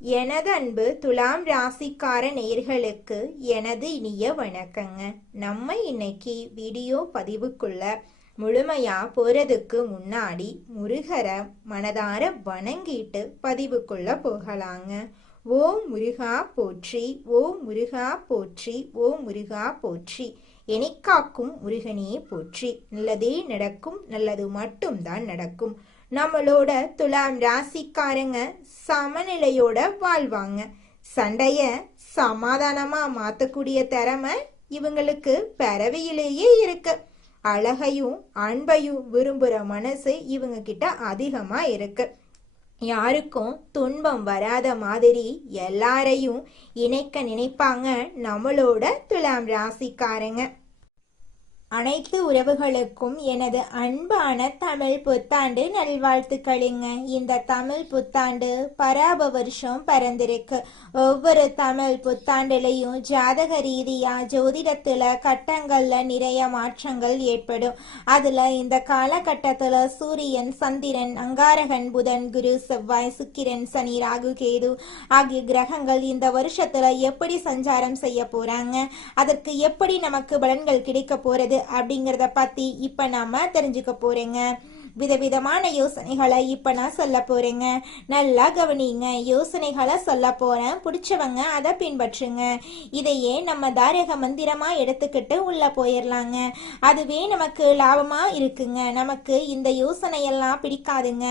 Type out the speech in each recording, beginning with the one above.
எனது அன்பு துலாம் ராசிக்கார நேயர்களுக்கு எனது இனிய வணக்கங்க. நம்ம இன்னைக்கு வீடியோ பதிவுக்குள்ள முழுமையா போறதுக்கு முன்னாடி முருகரை மனதார வணங்கிட்டு பதிவுக்குள்ள போகலாங்க. ஓம் முருகா போற்றி, ஓம் முருகா போற்றி, ஓம் முருகா போற்றி. எனிக்காக்கும் முருகனே போற்றி. நல்லதே நடக்கும், நல்லது மட்டும்தான் நடக்கும். நம்மளோட துலாம் ராசிக்காரங்க சமநிலையோட வாழ்வாங்க. சண்டைய சமாதானமா மாத்தக்கூடிய திறமை இவங்களுக்கு பிறவியிலேயே இருக்கு. அழகையும் அன்பையும் விரும்புற மனசு இவங்க கிட்ட அதிகமா இருக்கு. யாருக்கும் துன்பம் வராத மாதிரி எல்லாரையும் இணைக்க நினைப்பாங்க நம்மளோட துலாம் ராசிக்காரங்க. அனைத்து உறவுகளுக்கும் எனது அன்பான தமிழ் புத்தாண்டு நல்வாழ்த்துக்களுங்க. இந்த தமிழ் புத்தாண்டு பராப வருஷம் பிறந்திருக்கு. ஒவ்வொரு தமிழ் புத்தாண்டுலையும் ஜாதக ரீதியா ஜோதிடத்துல கட்டங்கள்ல நிறைய மாற்றங்கள் ஏற்படும். அதுல இந்த காலகட்டத்துல சூரியன், சந்திரன், அங்காரகன், புதன், குரு, செவ்வாய், சுக்கிரன், சனி, ராகு, கேது ஆகிய கிரகங்கள் இந்த வருஷத்துல எப்படி சஞ்சாரம் செய்ய போறாங்க, அதற்கு எப்படி நமக்கு பலன்கள் கிடைக்க போறது அப்படிங்கறத பத்தி இப்ப நாம தெரிஞ்சுக்க போறேங்க. விதவிதமான யோசனைகளை இப்ப நான் சொல்ல போறேங்க. நல்லா கவனிங்க. யோசனைகளை சொல்ல போறேன், பிடிச்சவங்க அதை பின்பற்றுங்க. இதையே நம்ம தாரக மந்திரமா எடுத்துக்கிட்டு உள்ள போயிடலாங்க. அதுவே நமக்கு லாபமா இருக்குங்க. நமக்கு இந்த யோசனையெல்லாம் பிடிக்காதுங்க.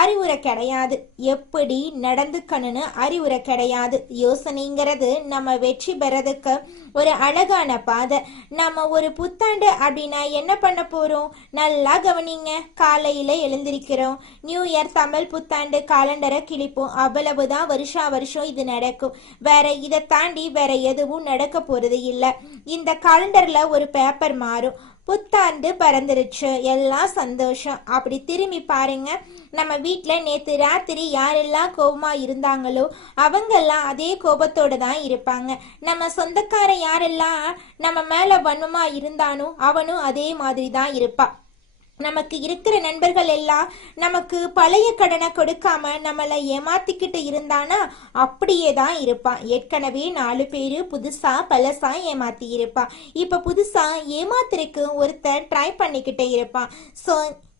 அறிவுரை கிடையாது, எப்படி நடந்துக்கணும்னு அறிவுரை கிடையாது. யோசனைங்கிறது நம்ம வெற்றி பெறதுக்கு ஒரு அழகான பாதை. நம்ம ஒரு புத்தாண்டு அப்படின்னா என்ன பண்ண போறோம்? நல்லா கவனிங்க. காலையில எழுந்திருக்கிறோம், நியூ இயர் தமிழ் புத்தாண்டு காலண்டரை கிழிப்போம். அவ்வளவுதான். வருஷம் இது நடக்கும். வேற இதை தாண்டி வேற எதுவும் நடக்க போறது இல்லை. இந்த காலண்டர்ல ஒரு பேப்பர் மாறும். புத்தாண்டு பறந்துருச்சு, எல்லாம் சந்தோஷம். அப்படி திரும்பி பாருங்க, நம்ம வீட்டில் நேற்று ராத்திரி யாரெல்லாம் கோபமா இருந்தாங்களோ அவங்கெல்லாம் அதே கோபத்தோட தான் இருப்பாங்க. நம்ம சொந்தக்கார யாரெல்லாம் நம்ம மேல வன்மமா இருந்தானோ அவனும் அதே மாதிரி தான் இருப்பான். நமக்கு இருக்கிற நண்பர்கள் எல்லாம் நமக்கு பழைய கடனை கொடுக்காம நம்மளை ஏமாத்திக்கிட்டு இருந்தானா அப்படியே தான் இருப்பான். ஏற்கனவே 4 பேரு புதுசா பழசா ஏமாத்தி இருப்பான். இப்ப புதுசா ஏமாத்திருக்கு ஒருத்தன் ட்ரை பண்ணிக்கிட்டே இருப்பான். ஸோ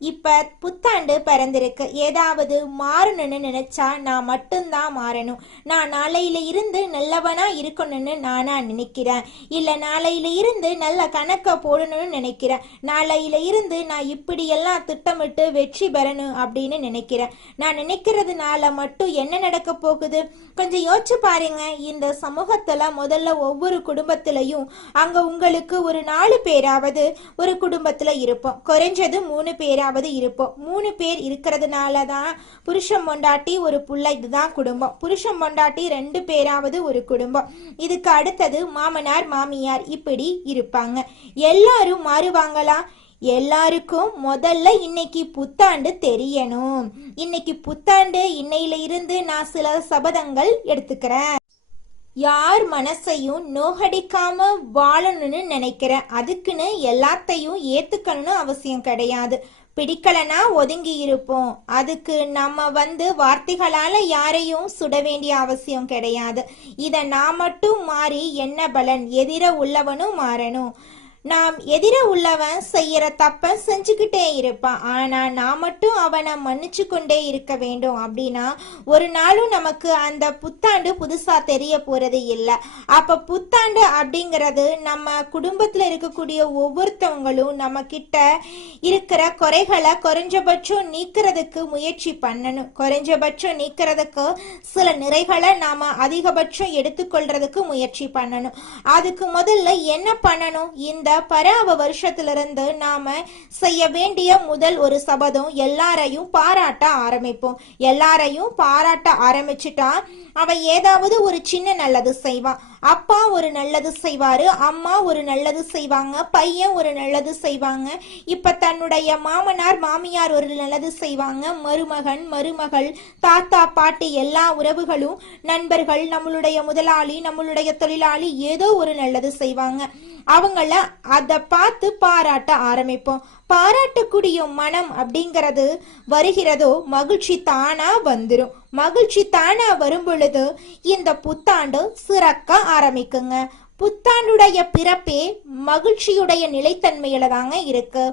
இப்ப புத்தாண்டு பிறந்திருக்கு. ஏதாவது மாறணும்னு நினைச்சா நான் மட்டும்தான் மாறணும். நான் நாளையில இருந்து நல்லவனா இருக்கணும்னு நானா நினைக்கிறேன். இல்ல நாளையில இருந்து நல்ல கணக்க போடணும்னு நினைக்கிறேன். நாளையில இருந்து நான் இப்படியெல்லாம் திட்டமிட்டு வெற்றி பெறணும் அப்படின்னு நினைக்கிறேன். நான் நினைக்கிறதுனால மட்டும் என்ன நடக்க போகுது? கொஞ்சம் யோசிச்சு பாருங்க. இந்த சமூகத்துல முதல்ல ஒவ்வொரு குடும்பத்திலையும் அங்க உங்களுக்கு ஒரு 4 பேராவது ஒரு குடும்பத்துல இருப்போம். குறைஞ்சது 3 பேராவது இருப்போம். 3 பேர் இருக்கிறதுனாலதான் புருஷன் பொண்டாட்டி ஒரு புள்ள, இதுதான் குடும்பம். புருஷன் பொண்டாட்டி 2 பேராவது ஒரு குடும்பம். இதுக்கு அடுத்தது மாமனார் மாமியார் இப்படி இருப்பாங்க. எல்லாரும் மாறுவாங்களா? எல்லாருக்கும் முதல்ல இன்னைக்கு புத்தாண்டு தெரியணும். இன்னைக்கு புத்தாண்டு, இன்னையில இருந்து நான் சில சபதங்கள் எடுத்துக்கிறேன். யார் மனசையும் நோகடிக்காம வாழணும்னு நினைக்கிறேன். அதுக்குன்னு எல்லாத்தையும் ஏத்துக்கணும்னு அவசியம் கிடையாது. பிடிக்கலனா ஒதுங்கி இருப்போம். அதுக்கு நம்ம வார்த்தைகளால யாரையும் சுட வேண்டிய அவசியம் கிடையாது. இத நான் மட்டும் மாறி என்ன பலன்? எதிர உள்ளவனும் மாறணும். நாம் எதிர உள்ளவன் செய்யற தப்ப செஞ்சுக்கிட்டே இருப்பான். ஆனா நான் மட்டும் அவனை மன்னிச்சு கொண்டே இருக்க வேண்டும். அப்படின்னா ஒரு நாளும் நமக்கு அந்த புத்தாண்டு புதுசா தெரிய போறது இல்லை. அப்ப புத்தாண்டு அப்படிங்கிறது நம்ம குடும்பத்துல இருக்கக்கூடிய ஒவ்வொருத்தவங்களும் நம்ம கிட்ட இருக்கிற குறைகளை குறைஞ்சபட்சம் நீக்கிறதுக்கு முயற்சி பண்ணணும். குறைஞ்சபட்சம் நீக்கிறதுக்கு சில நிறைகளை நாம அதிகபட்சம் எடுத்துக்கொள்றதுக்கு முயற்சி பண்ணணும். அதுக்கு முதல்ல என்ன பண்ணணும்? இந்த பராப வருஷத்திலிருந்து நாம செய்ய வேண்டிய முதல் ஒரு சபதம், எல்லாரையும் பாராட்ட ஆரம்பிப்போம். எல்லாரையும் பாராட்ட ஆரம்பிச்சுட்டா அவன் ஏதாவது ஒரு சின்ன நல்லது செய்வான். அப்பா ஒரு நல்லது செய்வாரு, அம்மா ஒரு நல்லது செய்வாங்க, பையன் ஒரு நல்லது செய்வாங்க. இப்ப தன்னுடைய மாமனார் மாமியார் ஒரு நல்லது செய்வாங்க, மருமகன் மருமகள் தாத்தா பாட்டி எல்லா உறவுகளும் நண்பர்கள், நம்மளுடைய முதலாளி நம்மளுடைய தொழிலாளி ஏதோ ஒரு நல்லது செய்வாங்க. அவங்கள அதை பார்த்து பாராட்ட ஆரம்பிப்போம். பாராட்டக்கூடிய மனம் அப்படிங்கிறது வருகிறதோ மகிழ்ச்சி தானா வந்துடும். மகிழ்ச்சி தானா வரும் பொழுது இந்த புத்தாண்டு சிறக்க ஆரம்பிக்குங்க. புத்தாண்டுடைய பிறப்பே மகிழ்ச்சியுடைய நிலைத்தன்மையில தாங்க இருக்கு.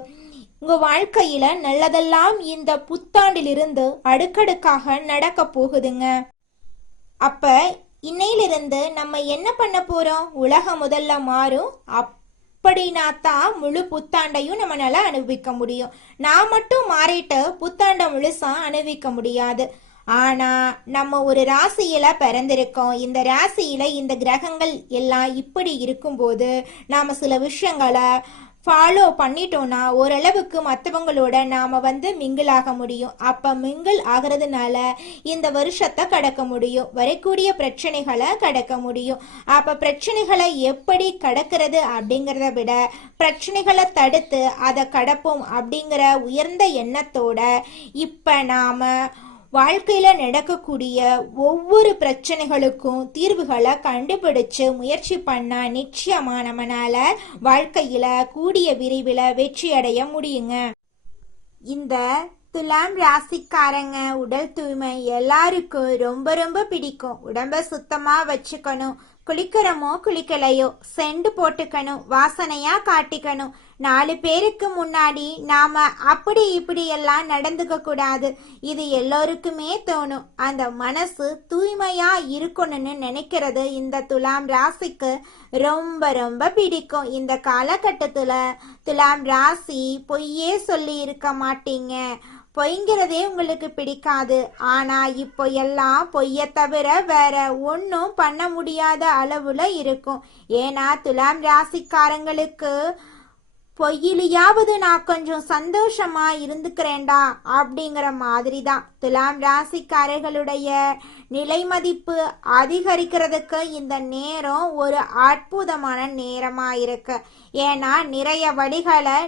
உங்க வாழ்க்கையில நல்லதெல்லாம் இந்த புத்தாண்டிலிருந்து அடுக்கடுக்காக நடக்க போகுதுங்க. அப்ப இன்னையிலிருந்து நம்ம என்ன பண்ண போறோம்? உலகம் முதல்ல மாறும். அப்படின்னா தான் முழு புத்தாண்டையும் நம்மளால அனுபவிக்க முடியும். நான் மட்டும் மாறிட்டு புத்தாண்டை முழுசா அனுபவிக்க முடியாது. ஆனா நம்ம ஒரு ராசியில பிறந்திருக்கோம். இந்த ராசியில இந்த கிரகங்கள் எல்லாம் இப்படி இருக்கும்போது நாம சில விஷயங்களை ஃபாலோ பண்ணிட்டோம்னா ஓரளவுக்கு மற்றவங்களோட நாம மிங்கிள் ஆக முடியும். அப்ப மிங்கிள் ஆகிறதுனால இந்த வருஷத்தை கடக்க முடியும், வரக்கூடிய பிரச்சனைகளை கடக்க முடியும். அப்ப பிரச்சனைகளை எப்படி கடக்கிறது அப்படிங்கிறத விட பிரச்சனைகளை தடுத்து அதை கடப்போம் அப்படிங்கிற உயர்ந்த எண்ணத்தோட இப்ப நாம வாழ்க்கையில நடக்கக்கூடிய ஒவ்வொரு பிரச்சனைகளுக்கும் தீர்வுகளை கண்டுபிடிச்சு முயற்சி பண்ணா நிச்சயமா நம்மனால வாழ்க்கையில கூடிய விரைவில் வெற்றி அடைய முடியுங்க. இந்த துலாம் ராசிக்காரங்க உடல் தூய்மை எல்லாருக்கும் ரொம்ப ரொம்ப பிடிக்கும். உடம்ப சுத்தமா வச்சுக்கணும். குளிக்கிறோமோ குளிக்கலையோ செண்டு போட்டுக்கணும், வாசனையா காட்டிக்கணும். 4 பேருக்கு முன்னாடி நாம அப்படி இப்படி எல்லாம் நடந்துக்க கூடாது. இது எல்லோருக்குமே தோணும். அந்த மனசு தூய்மையா இருக்கணும்னு நினைக்கிறது இந்த துலாம் ராசிக்கு ரொம்ப ரொம்ப பிடிக்கும். இந்த காலகட்டத்துல துலாம் ராசி பொய்யே சொல்லி இருக்க மாட்டீங்க. பொய்ங்கிறதே உங்களுக்கு பிடிக்காது. ஆனா இப்போ எல்லாம் பொய்ய தவிர வேற ஒன்றும் பண்ண முடியாத அளவுல இருக்கும். ஏன்னா துலாம் ராசிக்காரங்களுக்கு பொய்யிலையாவது நான் கொஞ்சம் சந்தோஷமா இருந்துக்கிறேன்டா அப்படிங்கிற மாதிரி தான். துலாம் ராசிக்காரர்களுடைய நிலை மதிப்பு அதிகரிக்கிறதுக்கு இந்த நேரம் ஒரு அற்புதமான நேரமா இருக்கு. ஏன்னா நிறைய வழிகளை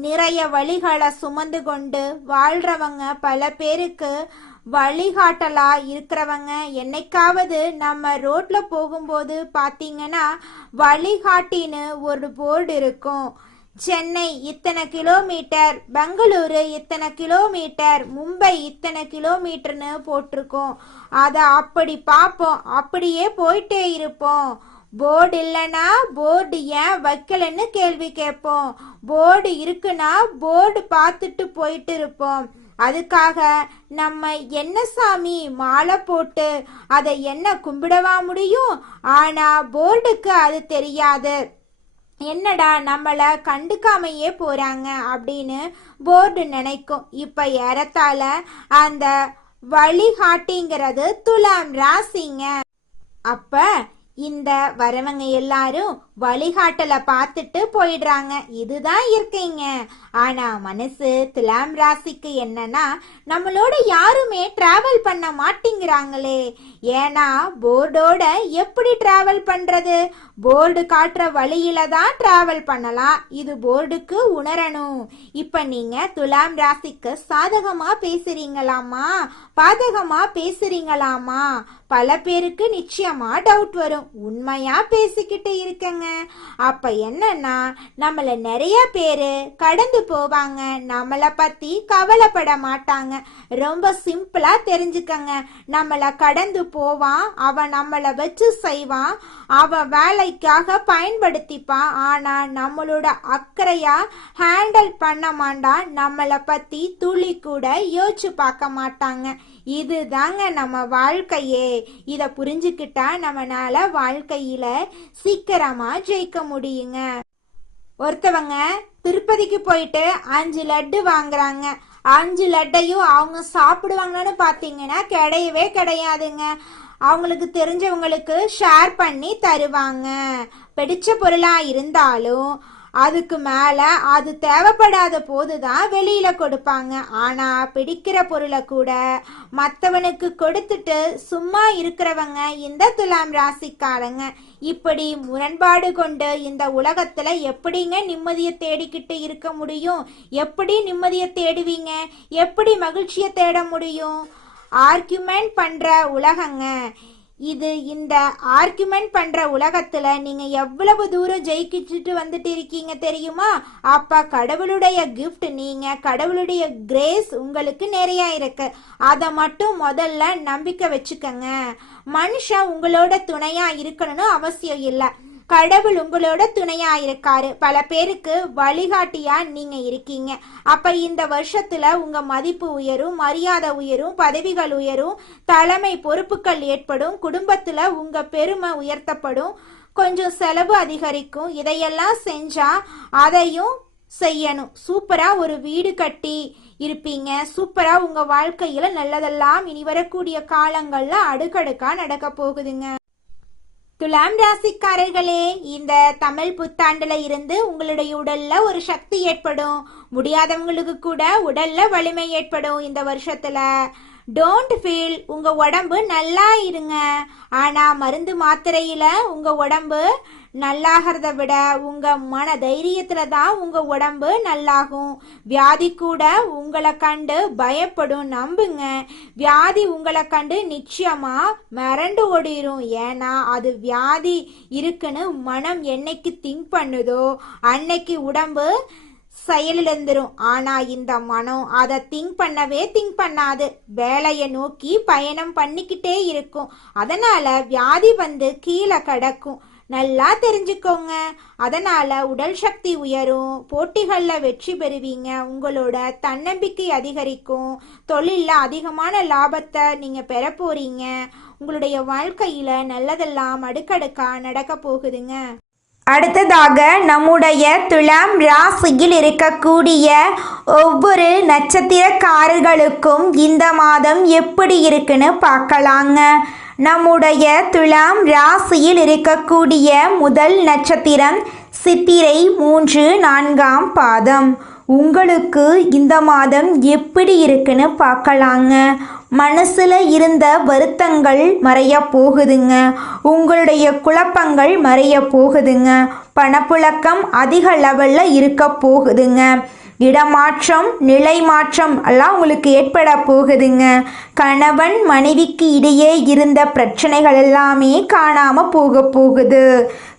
நிறைய வழிகளை சுமந்து கொண்டு வாழ்றவங்க பல பேருக்கு வழிகாட்டலா இருக்கிறவங்க. என்னைக்காவது நம்ம ரோட்ல போகும்போது பாத்தீங்கன்னா வழிகாட்டின்னு ஒரு போர்டு இருக்கும். சென்னை இத்தனை கிலோமீட்டர், பெங்களூரு இத்தனை கிலோமீட்டர், மும்பை இத்தனை கிலோமீட்டர்னு போட்டிருக்கோம். அதை அப்படி பார்ப்போம், அப்படியே போயிட்டே இருப்போம். போர்டு இல்லைன்னா போர்டு ஏன் வைக்கலன்னு கேள்வி கேட்போம். போர்டு இருக்குன்னா போர்டு பார்த்துட்டு போயிட்டு இருப்போம். அதுக்காக நம்ம என்ன சாமி மாலை போட்டு அதை என்ன கும்பிடவா முடியும்? ஆனா போர்டுக்கு அது தெரியாது. என்னடா நம்மள கண்டுக்காமையே போறாங்க அப்படின்னு போர்டு நினைக்கும். இப்ப ஏறத்தாழ அந்த வழிகாட்டிங்கிறது துலாம் ராசிங்க. அப்ப இந்த வரவங்க எல்லாரும் வழிகாட்டலை பார்த்துட்டு போயிடுறாங்க. இதுதான் இருக்கீங்க. ஆனா மனசு துலாம் ராசிக்கு என்னன்னா நம்மளோட யாருமே டிராவல் பண்ண மாட்டேங்கிறாங்களே. ஏன்னா போர்டோட எப்படி டிராவல் பண்றது? போர்டு காட்டுற வழியில தான் டிராவல் பண்ணலாம். இது போர்டுக்கு உணரணும். இப்ப நீங்க துலாம் ராசிக்கு சாதகமா பேசுறீங்களாமா, பாதகமா பேசுறீங்களாமா? பல பேருக்கு நிச்சயமா டவுட் வரும். உண்மையா பேசிக்கிட்டு இருக்கங்க. அப்ப என்னன்னா நம்மள நிறைய பேரு கடந்து போவாங்க, நம்மள பத்தி கவலைப்பட மாட்டாங்க. ரொம்ப சிம்பிளா தெரிஞ்சுக்கங்க. நம்மள கடந்து போவான், அவன் நம்மள வச்சு செய்வான், அவன் வேலைக்காக பயன்படுத்திப்பான். ஆனா நம்மளோட அக்கறையா ஹேண்டில் பண்ண மாட்டான். நம்மள பத்தி துளி கூட யோசிச்சு பார்க்க மாட்டாங்க. இதுதாங்க நம்ம வாழ்க்கையே. இத புரிஞ்சுக்கிட்டா நம்மனால வாழ்க்கையில சீக்கிரமா ஜெயிக்க முடியுங்க. ஒருத்தவங்க திருப்பதிக்கு போயிட்டு 5 லட்டு வாங்குறாங்க. 5 லட்டையும் அவங்க சாப்பிடுவாங்கன்னு பாத்தீங்கன்னா கிடையவே கிடையாதுங்க. அவங்களுக்கு தெரிஞ்சவங்களுக்கு ஷேர் பண்ணி தருவாங்க. பிடிச்ச பொருளா இருந்தாலும் அதுக்கு மேல அது தேவைப்படாத போதுதான் வெளியில கொடுப்பாங்க. ஆனா பிடிக்கிற பொருளை கூட மற்றவனுக்கு கொடுத்துட்டு சும்மா இருக்கிறவங்க இந்த துலாம் ராசிக்காரங்க. இப்படி முரண்பாடு கொண்டு இந்த உலகத்துல எப்படிங்க நிம்மதியை தேடிக்கிட்டு இருக்க முடியும்? எப்படி நிம்மதியை தேடுவீங்க? எப்படி மகிழ்ச்சியை தேட முடியும்? ஆர்கியூமெண்ட் பண்ற உலகங்க. இது இந்த ஆர்குமெண்ட் பண்ற உலகத்துல நீங்க எவ்வளவு தூரம் ஜெயிக்கிச்சுட்டு வந்துட்டு இருக்கீங்க தெரியுமா? அப்ப கடவுளுடைய கிஃப்ட், நீங்க கடவுளுடைய கிரேஸ் உங்களுக்கு நிறைய இருக்கு. அதை மட்டும் முதல்ல நம்பிக்கை வச்சுக்கங்க. மனுஷன் உங்களோட துணையா இருக்கணும்னு அவசியம் இல்லை. கடவுள் உங்களோட துணையா இருக்காரு. பல பேருக்கு வழிகாட்டியா நீங்க இருக்கீங்க. அப்ப இந்த வருஷத்துல உங்க மதிப்பு உயரும், மரியாதை உயரும், பதவிகள் உயரும், தலைமை பொறுப்புகள் ஏற்படும், குடும்பத்துல உங்க பெருமை உயர்த்தப்படும், கொஞ்சம் செலவு அதிகரிக்கும். இதையெல்லாம் செஞ்சா அதையும் செய்யணும். சூப்பரா ஒரு வீடு கட்டி இருப்பீங்க. சூப்பரா உங்க வாழ்க்கையில நல்லதெல்லாம் இனி வரக்கூடிய காலங்கள்ல அடுக்கடுக்கா நடக்க போகுதுங்க. துலாம் ராசிக்காரர்களே, இந்த தமிழ் புத்தாண்டுல இருந்து உங்களுடைய உடல்ல ஒரு சக்தி ஏற்படும். முடியாதவங்களுக்கு கூட உடல்ல வலிமை ஏற்படும். இந்த வருஷத்துல டோன்ட் ஃபீல், உங்க உடம்பு நல்லா இருங்க. ஆனா மருந்து மாத்திரையில உங்க உடம்பு நல்லாகிறத விட உங்க மன தைரியத்துல தான் உங்க உடம்பு நல்லாகும். வியாதி கூட உங்களை கண்டு பயப்படும். நம்புங்க, வியாதி உங்களை கண்டு நிச்சயமா மிரண்டு ஓடிரும். ஏன்னா அது வியாதி இருக்குன்னு மனம் என்னைக்கு திங்க் பண்ணுதோ அன்னைக்கு உடம்பு செயலிழந்துரும். ஆனா இந்த மனம் அதை திங்க் பண்ணாது. வேலையை நோக்கி பயணம் பண்ணிக்கிட்டே இருக்கும். அதனால வியாதி வந்து கீழே கிடக்கும். நல்லா தெரிஞ்சுக்கோங்க. அதனால உடல் சக்தி உயரும், போட்டிகள்ல வெற்றி பெறுவீங்க, உங்களோட தன்னம்பிக்கை அதிகரிக்கும், தொழில்ல அதிகமான லாபத்தை நீங்க பெற போறீங்க. உங்களுடைய வாழ்க்கையில நல்லதெல்லாம் அடுக்கடுக்கா நடக்க போகுதுங்க. அடுத்ததாக நம்முடைய துலாம் ராசியில் இருக்கக்கூடிய ஒவ்வொரு நட்சத்திரக்காரர்களுக்கும் இந்த மாதம் எப்படி இருக்குன்னு பார்க்கலாங்க. நம்முடைய துலாம் ராசியில் இருக்கக்கூடிய முதல் நட்சத்திரம் சித்திரை 3, 4ஆம் பாதம். உங்களுக்கு இந்த மாதம் எப்படி இருக்குன்னு பார்க்கலாங்க. மனசில் இருந்த வருத்தங்கள் மறைய போகுதுங்க. உங்களுடைய குழப்பங்கள் மறைய போகுதுங்க. பணப்புழக்கம் அதிக லெவலில் இருக்க போகுதுங்க. இடமாற்றம், நிலை மாற்றம் எல்லாம் உங்களுக்கு ஏற்பட போகுதுங்க. கணவன் மனைவிக்கு இடையே இருந்த பிரச்சனைகள் எல்லாமே காணாமல் போகுது.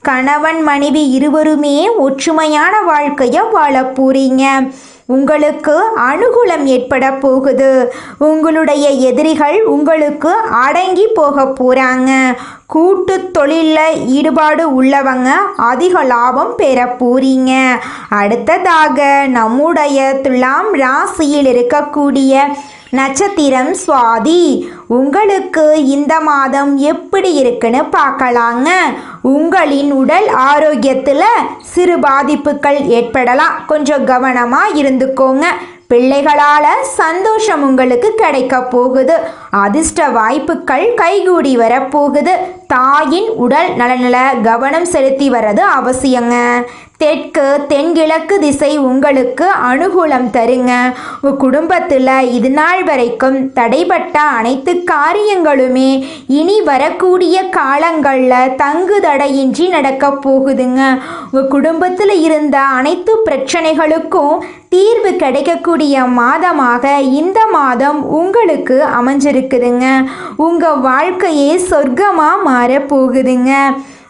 கணவன் மனைவி இருவருமே ஒற்றுமையான வாழ்க்கையை வாழ போறீங்க. உங்களுக்கு அனுகூலம் ஏற்பட போகுது. உங்களுடைய எதிரிகள் உங்களுக்கு அடங்கி போக போகிறாங்க. கூட்டு தொழிலில் ஈடுபாடு உள்ளவங்க அதிக லாபம் பெற போறீங்க. அடுத்ததாக நம்முடைய துலாம் ராசியில் இருக்கக்கூடிய நட்சத்திரம் சுவாதி. உங்களுக்கு இந்த மாதம் எப்படி இருக்குன்னு பார்க்கலாங்க. உங்களின் உடல் ஆரோக்கியத்தில் சிறு பாதிப்புகள் ஏற்படலாம். கொஞ்சம் கவனமாக இருந்துக்கோங்க. பிள்ளைகளால் சந்தோஷம் உங்களுக்கு கிடைக்க போகுது. அதிர்ஷ்ட வாய்ப்புகள் கைகூடி வரப்போகுது. தாயின் உடல் நலனில் கவனம் செலுத்தி வர்றது அவசியங்க. தெற்கு தென்கிழக்கு திசை உங்களுக்கு அனுகூலம் தருங்க. உங்கள் குடும்பத்தில் இது நாள் வரைக்கும் தடைப்பட்ட அனைத்து காரியங்களுமே இனி வரக்கூடிய காலங்களில் தங்கு தடையின்றி நடக்க போகுதுங்க. உங்கள் குடும்பத்தில் இருந்த அனைத்து பிரச்சனைகளுக்கும் தீர்வு கிடைக்கக்கூடிய மாதமாக இந்த மாதம் உங்களுக்கு அமைஞ்சிருக்குதுங்க. உங்கள் வாழ்க்கையே சொர்க்கமாக மாறப்போகுதுங்க.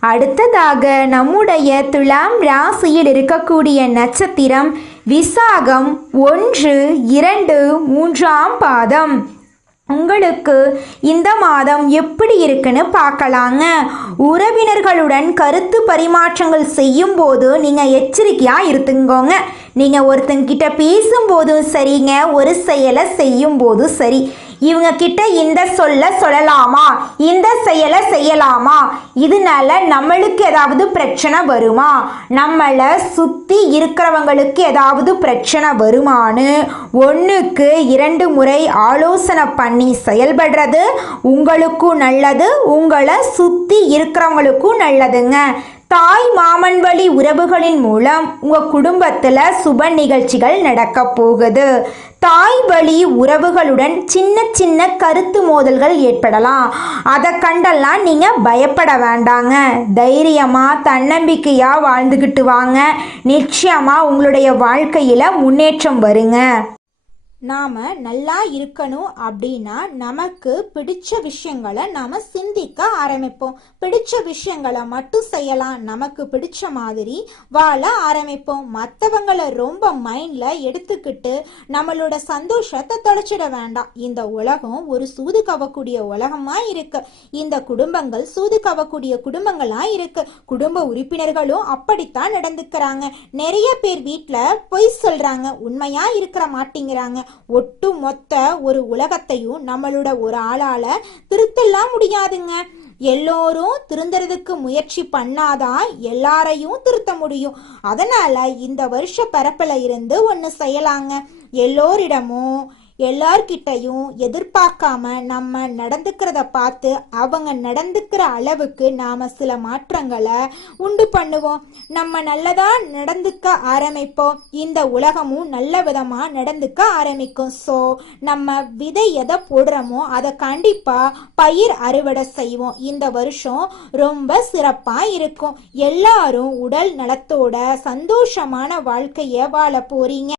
அடுத்ததாக நம்முடைய துலாம் ராசியில் இருக்கக்கூடிய நட்சத்திரம் விசாகம் 1, 2, 3ஆம் பாதம். உங்களுக்கு இந்த மாதம் எப்படி இருக்குன்னு பார்க்கலாங்க. உறவினர்களுடன் கருத்து பரிமாற்றங்கள் செய்யும் போது நீங்கள் எச்சரிக்கையாக இருந்துங்கோங்க. நீங்கள் ஒருத்தங்கிட்ட பேசும்போதும் சரிங்க, ஒரு செயலை செய்யும் போதும் சரி, இவங்க கிட்ட இந்த சொல்லலாமா, இந்த செயலை செய்யலாமா, இதனால நம்மளுக்கு ஏதாவது பிரச்சனை வருமா, நம்மளை சுற்றி இருக்கிறவங்களுக்கு ஏதாவது பிரச்சனை வருமானு 1க்கு 2 முறை ஆலோசனை பண்ணி செயல்படுறது உங்களுக்கும் நல்லது, உங்களை சுற்றி இருக்கிறவங்களுக்கும் நல்லதுங்க. தாய் மாமன் வழி உறவுகளின் மூலம் உங்கள் குடும்பத்தில் சுப நிகழ்ச்சிகள் நடக்க போகுது. தாய் வழி உறவுகளுடன் சின்ன சின்ன கருத்து மோதல்கள் ஏற்படலாம். அதை கண்டெல்லாம் நீங்கள் பயப்பட வேண்டாங்க. தைரியமாக தன்னம்பிக்கையாக வாழ்ந்துக்கிட்டு வாங்க. நிச்சயமாக உங்களுடைய வாழ்க்கையில் முன்னேற்றம் வருங்க. நாம நல்லா இருக்கணும் அப்படின்னா நமக்கு பிடிச்ச விஷயங்களை நாம சிந்திக்க ஆரம்பிப்போம். பிடிச்ச விஷயங்களை மட்டும் செய்யலாம். நமக்கு பிடிச்ச மாதிரி வாழ ஆரம்பிப்போம். மற்றவங்களை ரொம்ப மைண்ட்ல எடுத்துக்கிட்டு நம்மளோட சந்தோஷத்தை தொலைச்சிட வேண்டாம். இந்த உலகம் ஒரு சூது கவக்கூடிய உலகமா இருக்கு. இந்த குடும்பங்கள் சூது கவக்கூடிய குடும்பங்களா இருக்கு. குடும்ப உறுப்பினர்களும் அப்படித்தான் நடந்துக்கிறாங்க. நிறைய பேர் வீட்டுல பொய் சொல்றாங்க, உண்மையா இருக்கிற மாட்டேங்கிறாங்க. ஒட்டு மொத்த ஒரு உலகத்தையும் நம்மளோட ஒரு ஆளால திருத்தலாம் முடியாதுங்க. எல்லோரும் திருந்துறதுக்கு முயற்சி பண்ணாதான் எல்லாரையும் திருத்த முடியும். அதனால இந்த வருஷ பரப்பில இருந்து ஒன்னு செய்யலாங்க. எல்லோரிடமும் எல்லார்கிட்டையும் எதிர்பார்க்காம நம்ம நடந்துக்கிறத பார்த்து அவங்க நடந்துக்கிற அளவுக்கு நாம சில மாற்றங்களை உண்டு பண்ணுவோம். நம்ம நல்லதா நடந்துக்க ஆரம்பிப்போம். இந்த உலகமும் நல்ல விதமா நடந்துக்க ஆரம்பிக்கும். ஸோ நம்ம விதை எதை போடுறோமோ அதை கண்டிப்பா பயிர் அறுவடை செய்வோம். இந்த வருஷம் ரொம்ப சிறப்பா இருக்கும். எல்லாரும் உடல் நலத்தோட சந்தோஷமான வாழ்க்கைய வாழ போறீங்க.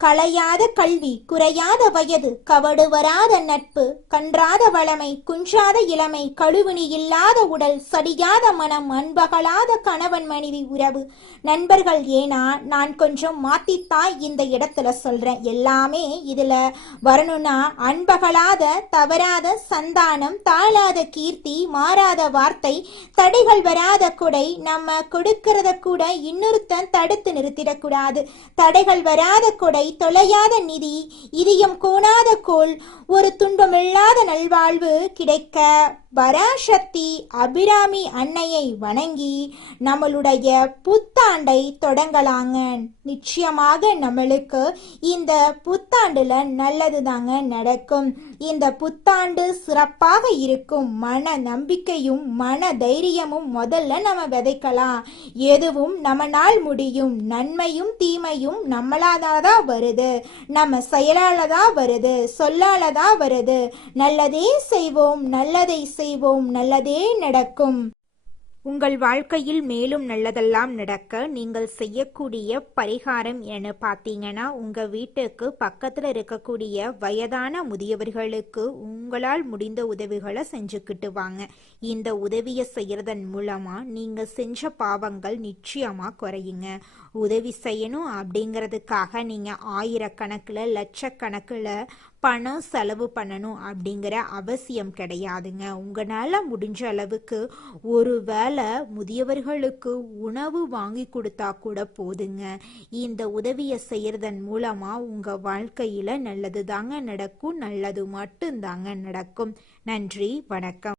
களையாத கல்வி, குறையாத வயது, கவடு வராத நட்பு, கன்றாத வளமை, குன்றாத இளமை, கழுவினி இல்லாத உடல், சடியாத மனம், அன்பகலாத கணவன் மனைவி உறவு, நண்பர்கள். ஏன்னா நான் கொஞ்சம் மாத்தித்தான் இந்த இடத்துல சொல்றேன். எல்லாமே இதுல வரணும்னா அன்பகலாத, தவறாத சந்தானம், தாழாத கீர்த்தி, மாறாத வார்த்தை, தடைகள் வராத கொடை. நம்ம கொடுக்கறத கூட இன்னொருத்தன் தடுத்து நிறுத்திடக்கூடாது. தடைகள் வராத கொடை, தொலையாத நிதி, இதயம் கோணாத கோல், ஒரு துன்பமில்லாத நல்வாழ்வு கிடைக்க பராசக்தி அபிராமி அன்னையை வணங்கி நம்மளுடைய புத்தாண்டை தொடங்கலாங்க. நிச்சயமாக நம்மளுக்கு இந்த புத்தாண்டுல நல்லது தாங்க நடக்கும். இந்த புத்தாண்டு சிறப்பாக இருக்கும். மன நம்பிக்கையும் மன தைரியமும் முதல்ல நம்ம விதைக்கலாம். எதுவும் நம்மளால் முடியும். நன்மையும் தீமையும் நம்மளாதான் வருது. நம்ம செயலாலதான் வருது, சொல்லாலதான் வருது. நல்லதே செய்வோம், நல்லதை செய்வோம், நல்லதே நடக்கும். உங்கள் வாழ்க்கையில் மேலும் நல்லதெல்லாம் நடக்க நீங்கள் செய்யக்கூடிய பரிகாரம் என பார்த்தீங்கன்னா, உங்கள் வீட்டுக்கு பக்கத்தில் இருக்கக்கூடிய வயதான முதியவர்களுக்கு உங்களால் முடிந்த உதவிகளை செஞ்சுக்கிட்டு வாங்க. இந்த உதவியை செய்யறதன் மூலமாக நீங்கள் செஞ்ச பாவங்கள் நிச்சயமாக குறையுங்க. உதவி செய்யணும் அப்படிங்கிறதுக்காக நீங்கள் ஆயிரக்கணக்கில் லட்சக்கணக்கில் பணம் செலவு பண்ணணும் அப்படிங்கிற அவசியம் கிடையாதுங்க. உங்களால் முடிஞ்ச அளவுக்கு ஒரு வேளை முதியவர்களுக்கு உணவு வாங்கி கொடுத்தா கூட போதுங்க. இந்த உதவியை செய்யறதன் மூலமா உங்க வாழ்க்கையில நல்லது தாங்க நடக்கும். நல்லது மட்டும்தாங்க நடக்கும். நன்றி, வணக்கம்.